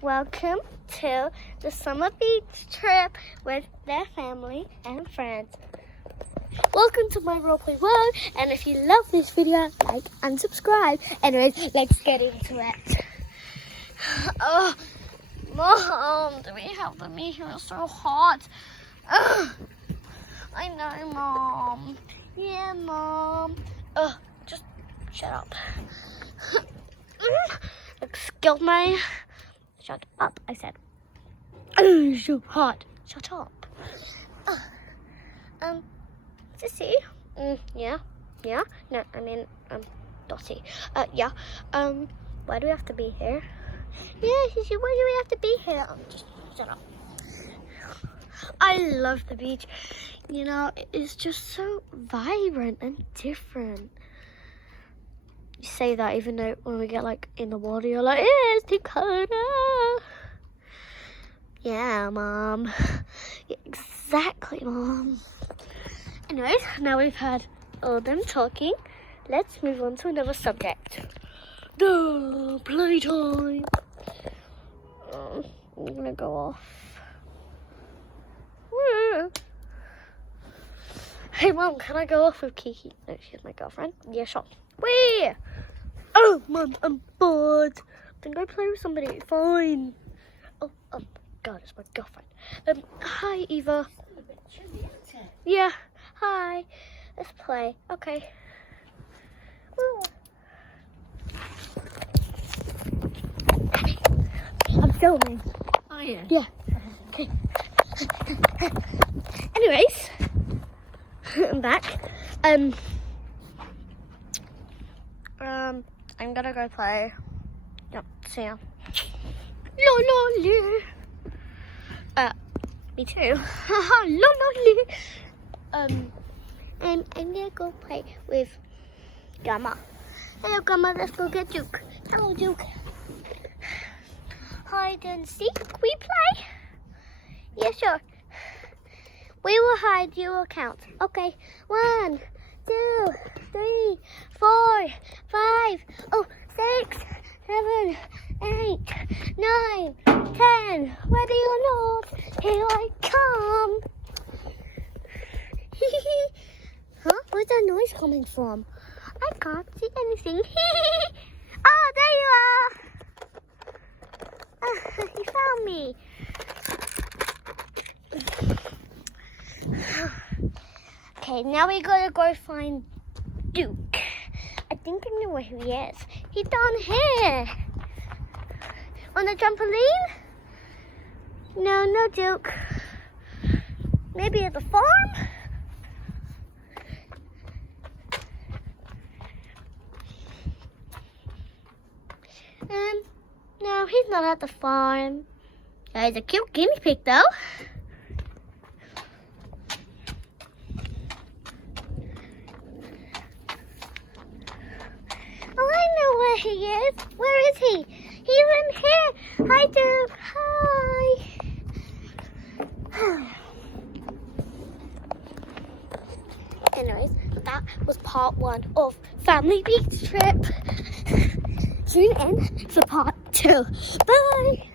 welcome to the summer beach trip with their family and friends. Welcome to my roleplay world, and if you love this video, like and subscribe. Anyways, let's get into it. Oh, Mom, do we have to be here? It's so hot. I know, Mom. Yeah, Mom. Just shut up. Excuse me. Shut up, I said. It's so hot. Shut up. Sissy? Yeah? No, I mean, Dottie. Yeah. Why do we have to be here? Yeah, Sissy, why do we have to be here? Just shut up. I love the beach. You know, it's just so vibrant and different. You say that even though when we get like in the water, you're like, it's Dakota. Yeah, Mom. Yeah, exactly, Mom. Anyways, now we've had all them talking. Let's move on to another subject. The playtime. I'm gonna go off. Hey, Mom, can I go off with Kiki? No, she's my girlfriend. Yeah, sure. Where? Oh, Mom, I'm bored. Then go play with somebody. Fine. Oh, God, it's my girlfriend. Hi, Eva. Yeah, hi. Let's play. Okay. Woo. I'm filming. Oh, yeah. Yeah. Okay. Anyways, I'm back. I'm gonna go play. Yep, see ya. Me too. I'm gonna go play with Grandma. Hello, Grandma, let's go get Duke. Hello, Duke. Hide and seek, we play? Yeah, sure. We will hide, you will count. Okay, 1, 2, 3, 4, 5, 6, 7, 8, 9, 10. Ready or not, here I come. Huh? Where's that noise coming from? I can't see anything. Oh, there you are. You found me. Okay, now we gotta go find Duke. I think I know where he is. He's down here. On the trampoline? No, Duke. Maybe at the farm? No, he's not at the farm. He's a cute guinea pig though. Oh, I know where he is. Where is he? He's in here. Hi, Duke. Hi. Anyways, that was part 1 of Family Beach Trip. Tune in for part 2. Bye.